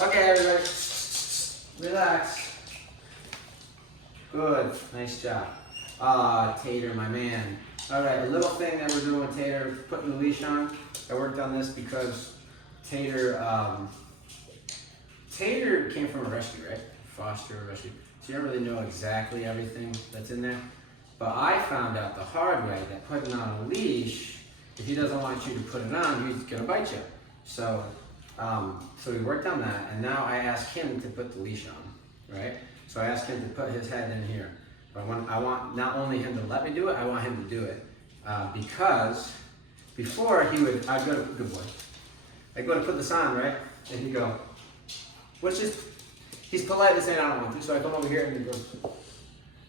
Okay, everybody. Relax. Good. Nice job. Tater, my man. All right, a little thing that we're doing with Tater, putting the leash on. I worked on this because Tater, Tater came from a rescue, right? Foster rescue. So you don't really know exactly everything that's in there. But I found out the hard way that putting on a leash, if he doesn't want you to put it on, he's gonna bite you. So, so we worked on that, and now I asked him to put the leash on, right? So I asked him to put his head in here. But I want not only him to let me do it, I want him to do it. Because before I'd go to, good boy. I'd go to put this on, right? And he'd go, he's politely saying I don't want to, so I come over here and he goes,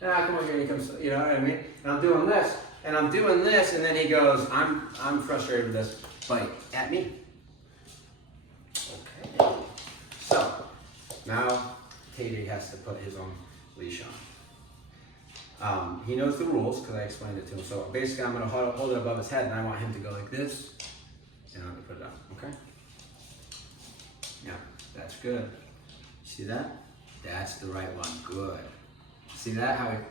come over here, and he comes, you know what I mean? And I'm doing this, and then he goes, I'm frustrated with this, bite at me. Okay. So, now Tater has to put his own leash on. He knows the rules because I explained it to him. So basically I'm gonna hold it above his head and I want him to go like this, and I'm gonna put it on, okay? Yeah, that's good. See that? That's the right one, good. See that?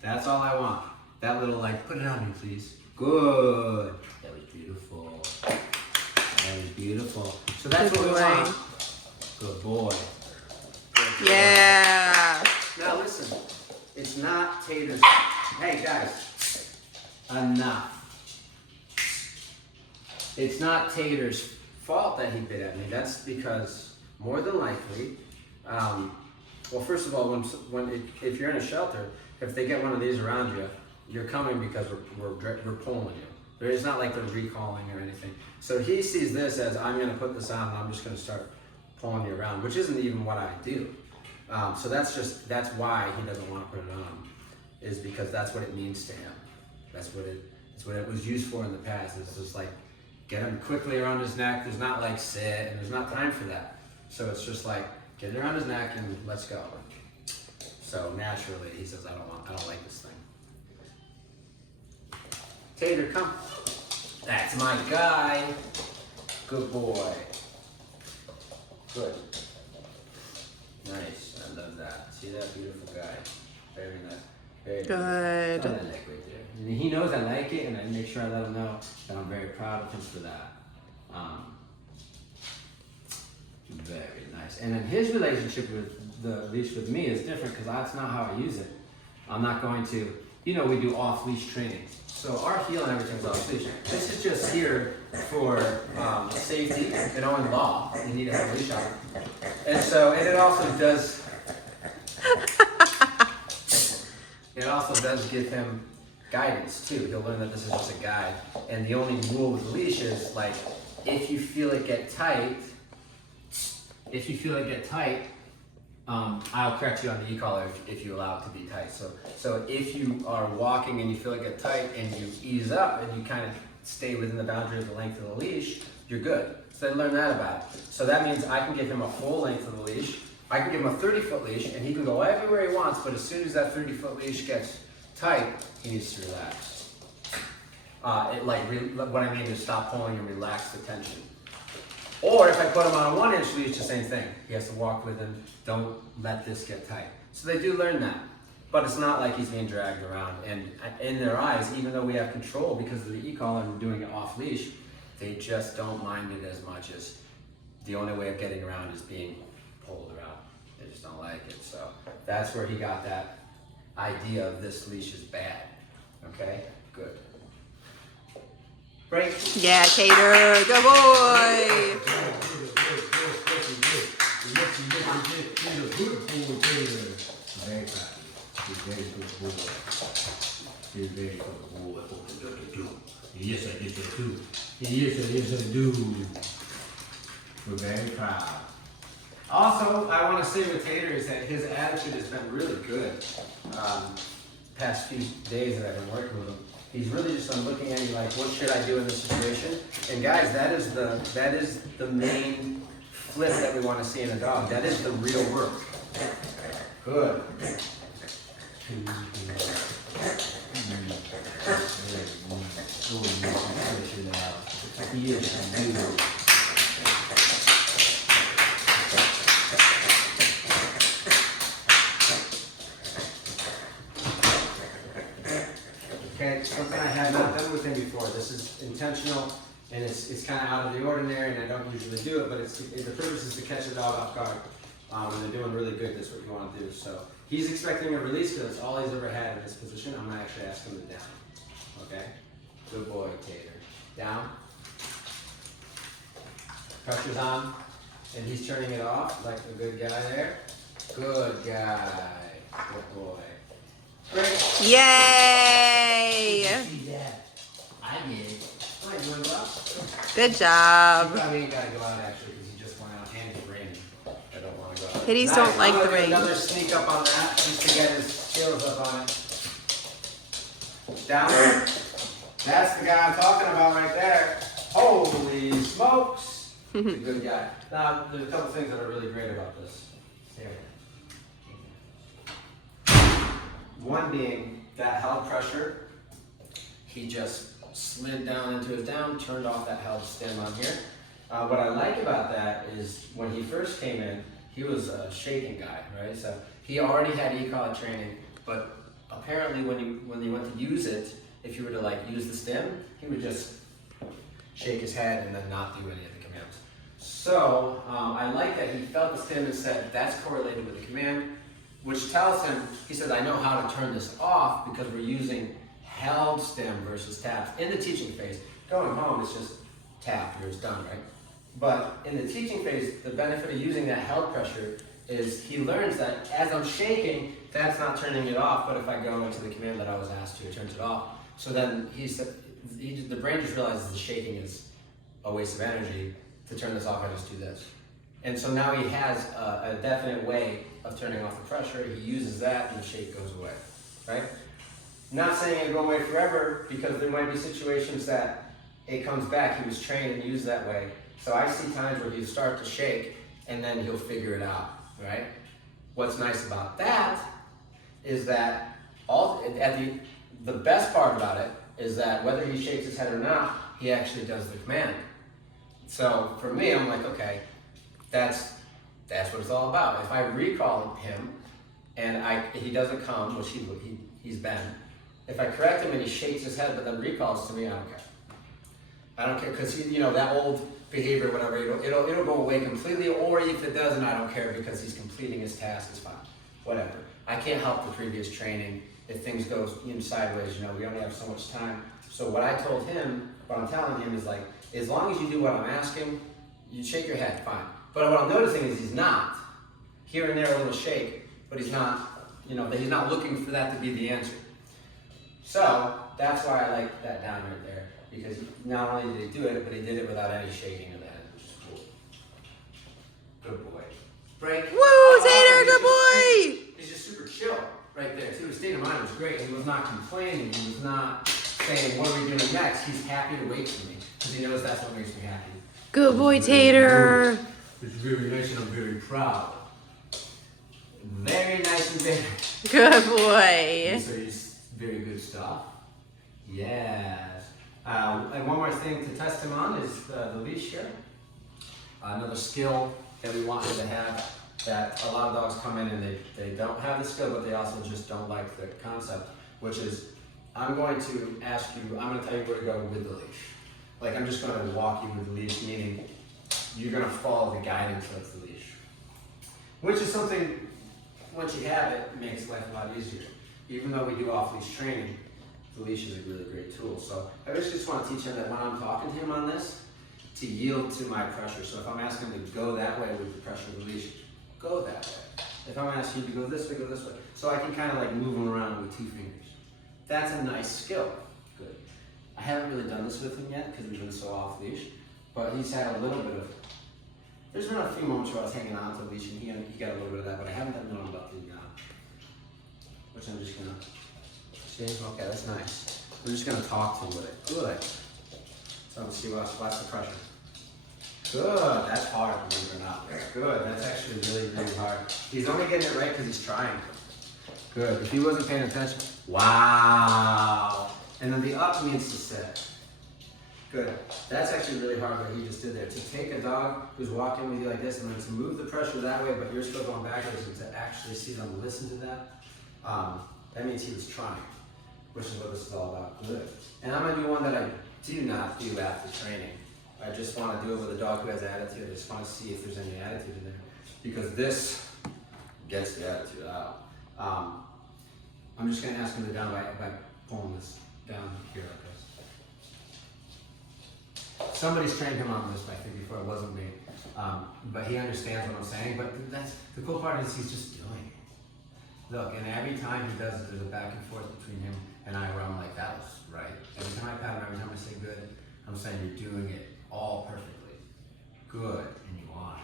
That's all I want. That little put it on me please. Good. That was beautiful. That was beautiful. So that's what we want. Good boy. Good boy. Yeah. Now listen, it's not Tater's. Hey guys, enough. It's not Tater's fault that he bit at me. That's because more than likely, well, first of all, if you're in a shelter, if they get one of these around you, you're coming because we're pulling you. It's not like they're recalling or anything. So he sees this as I'm going to put this on and I'm just going to start pulling you around, which isn't even what I do. So that's why he doesn't want to put it on, is because that's what it means to him. That's what it was used for in the past. It's just like get him quickly around his neck. There's not like sit, and there's not time for that. So it's just like get it around his neck and let's go. So naturally he says I don't like this thing. Tater, come. That's my guy. Good boy. Good. Nice. I love that. See that beautiful guy? Very nice. Very good. Nice. I like right there. And he knows I like it, and I make sure I let him know that I'm very proud of him for that. Very nice. And then his relationship with the leash with me is different because that's not how I use it. I'm not going to, we do off-leash training. So our heel and everything's off-leash. This is just here for safety. In law, you need to have a leash on. And so, and it also does give him guidance too. He'll learn that this is just a guide. And the only rule with the leash is if you feel it get tight, I'll correct you on the e-collar if you allow it to be tight. So if you are walking and you feel it get tight and you ease up and you kind of stay within the boundary of the length of the leash, you're good. So they learn that about it. So that means I can give him a full length of the leash. I can give him a 30-foot leash and he can go everywhere he wants, but as soon as that 30-foot leash gets tight, he needs to relax. What I mean is stop pulling and relax the tension. Or if I put him on a 1-inch leash, the same thing. He has to walk with him. Don't let this get tight. So they do learn that. But it's not like he's being dragged around. And in their eyes, even though we have control because of the e-collar and we're doing it off leash, they just don't mind it as much as the only way of getting around is being pulled around. They just don't like it. So that's where he got that idea of this leash is bad. Okay? Good. Break. Yeah, Tater. Good boy. Very happy. He's very good boy. He's very good boy. Yes, I did that too. Yes, I do. We're very proud. Also, I want to say with Tater is that his attitude has been really good. Past few days that I've been working with him. He's really just looking at you like, what should I do in this situation? And guys, that is the main flip that we want to see in a dog. That is the real work. Good. He is good. something I had not done with him before. This is intentional, and it's kind of out of the ordinary, and I don't usually do it, but the purpose is to catch a dog off guard. When they're doing really good, that's what you want to do. So he's expecting a release because that's all he's ever had in this position. I'm going to actually ask him to down. Okay? Good boy, Tater. Down. Pressure's on, and he's turning it off like a good guy there. Good guy. Good boy. Great. Yay! See that? I did. Hi, you want to go out? Good job. You probably ain't got to go out actually because he just went out and it's raining. I don't want to go out. Kitties don't like I'm the gonna do rain. another sneak up on that just to get his skills up on it. Down there. That's the guy I'm talking about right there. Holy smokes. He's a good guy. Now, there's a couple things that are really great about this. Here. One being that held pressure. He just slid down into his down, turned off that held stem on here. What I like about that is when he first came in, he was a shaking guy, right? So he already had e-collar training, but apparently when you went to use it, if you were to like use the stem, he would just shake his head and then not do any of the commands. So I like that he felt the stem and said that's correlated with the command, which tells him, he said, I know how to turn this off because we're using held stem versus taps. In the teaching phase, going home it's just tap, you're just done, right? But in the teaching phase, the benefit of using that held pressure is he learns that as I'm shaking, that's not turning it off, but if I go into the command that I was asked to, it turns it off. So then he said, the brain just realizes the shaking is a waste of energy. To turn this off, I just do this. And so now he has a definite way of turning off the pressure. He uses that and the shake goes away, right? Not saying it'll go away forever because there might be situations that it comes back. He was trained and used that way. So I see times where he'll start to shake and then he'll figure it out, right? What's nice about that is that the best part about it is that whether he shakes his head or not, he actually does the command. So for me, I'm like, okay, that's what it's all about. If I recall him and he doesn't come, which he's been, if I correct him and he shakes his head but then recalls to me, I don't care. I don't care because that old behavior, whatever, it'll go away completely, or if it doesn't, I don't care because he's completing his task, it's fine. Whatever. I can't help the previous training. If things go sideways, we only have so much time. So what I told him, what I'm telling him is like, as long as you do what I'm asking, you shake your head, fine. But what I'm noticing is he's not. Here and there a little shake, but he's not, he's not looking for that to be the answer. So that's why I like that down right there, because not only did he do it, but he did it without any shaking of the head, which is cool. Good boy. Break. Woo, Tater, good boy! He's just super chill right there. See, his state of mind was great. He was not complaining. He was not saying, what are we doing next? He's happy to wait for me because he knows that's what makes me happy. Good boy, Tater. It's very nice and I'm very proud. Very nice and very. Good boy. So he's very good stuff. Yes. And one more thing to test him on is the leash here. Another skill that we want him to have, that a lot of dogs come in and they don't have the skill, but they also just don't like the concept, which is, I'm going to ask you, I'm going to tell you where to go with the leash. Like, I'm just going to walk you with the leash, meaning you're going to follow the guidance of the leash. Which is something, once you have it, it makes life a lot easier. Even though we do off-leash training, the leash is a really great tool. So I just want to teach him that when I'm talking to him on this, to yield to my pressure. So if I'm asking him to go that way with the pressure of the leash, go that way. If I'm asking you to go this way, go this way. So I can kind of like move him around with 2 fingers. That's a nice skill. Good. I haven't really done this with him yet because we've been so off leash, but he's had a little bit of, there's been a few moments where I was hanging on to the leash and he got a little bit of that, but I haven't done it about the which I'm just gonna, see, okay, that's nice. We're just gonna talk to him with it. Good. So let's see what's the pressure. Good, that's hard, believe it or not. That's good, that's actually really, really hard. He's only getting it right because he's trying. Good, if he wasn't paying attention, wow. And then the up means to sit. Good, that's actually really hard what he just did there. To take a dog who's walking with you like this and then to move the pressure that way, but you're still going backwards, and to actually see them listen to that, that means he was trying. which is what this is all about. Good. And I'm gonna do one that I do not do after training. I just want to do it with a dog who has attitude. I just want to see if there's any attitude in there, because this gets the attitude out. I'm just gonna ask him to down by pulling this down here like this. Somebody's trained him on this, I think, before. It wasn't me. But he understands what I'm saying. But that's the cool part is he's just doing it. Look, and every time he does it, there's a back and forth between him and I where I'm like, that was right. Every time I pat him, every time I say good, I'm saying you're doing it all perfectly. Good, and you are.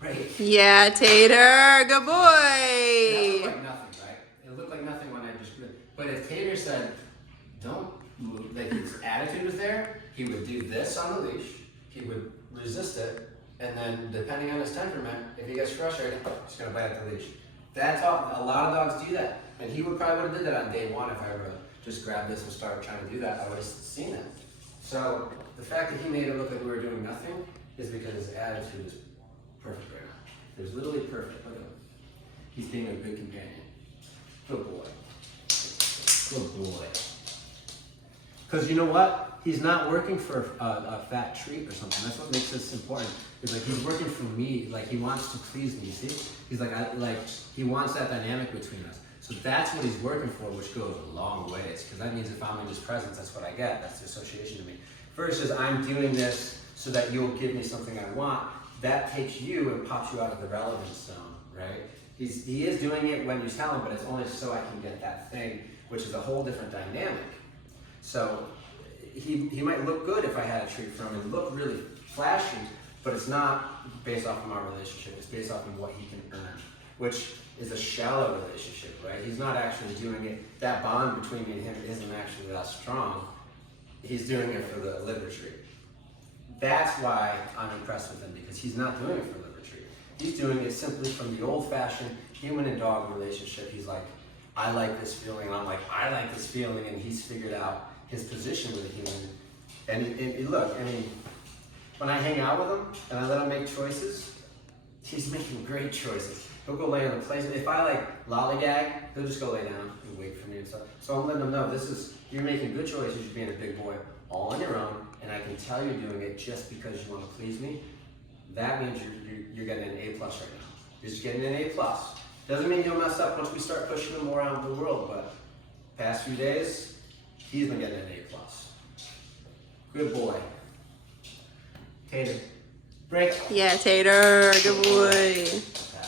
Right? Yeah, Tater. Good That boy. looked like nothing, right? It looked like nothing when I just did. But if Tater said, don't move, like his attitude was there, he would do this on the leash, he would resist it, and then depending on his temperament, if he gets frustrated, he's gonna bite at the leash. That's all, a lot of dogs do that. And he would probably would have did that on day one if I were to just grab this and start trying to do that, I would have seen it. So the fact that he made it look like we were doing nothing is because his attitude is perfect right now. It was literally perfect. Look at him. He's being a good companion. Good boy. Good boy. Because you know what? He's not working for a fat treat or something. That's what makes this important. It's like he's working for me. Like he wants to please me. See? He's like, he wants that dynamic between us. So that's what he's working for, which goes a long ways. Because that means if I'm in his presence, that's what I get. That's the association to me. Versus I'm doing this so that you'll give me something I want. That takes you and pops you out of the relevance zone, right? He is doing it when you tell him, but it's only so I can get that thing, which is a whole different dynamic. So he might look good if I had a treat for him and look really flashy, but it's not based off of our relationship. It's based off of what he can earn, which is a shallow relationship, right? He's not actually doing it. That bond between me and him isn't actually that strong. He's doing it for the liver treat. That's why I'm impressed with him, because he's not doing it for liver treat. He's doing it simply from the old-fashioned human and dog relationship. He's like, I like this feeling. I'm like, I like this feeling, and he's figured out his position with a human. And look, I mean, when I hang out with him and I let him make choices, he's making great choices. He'll go lay on the place. If I like lollygag, he'll just go lay down and wait for me and stuff. So I'm letting him know you're making good choices. You're being a big boy all on your own, and I can tell you're doing it just because you want to please me. That means you're getting an A+ right now. You're just getting an A+. Doesn't mean he'll mess up once we start pushing him around the world, but past few days, he's been getting an A+. Good boy. Tater. Break. Yeah, Tater. Good boy.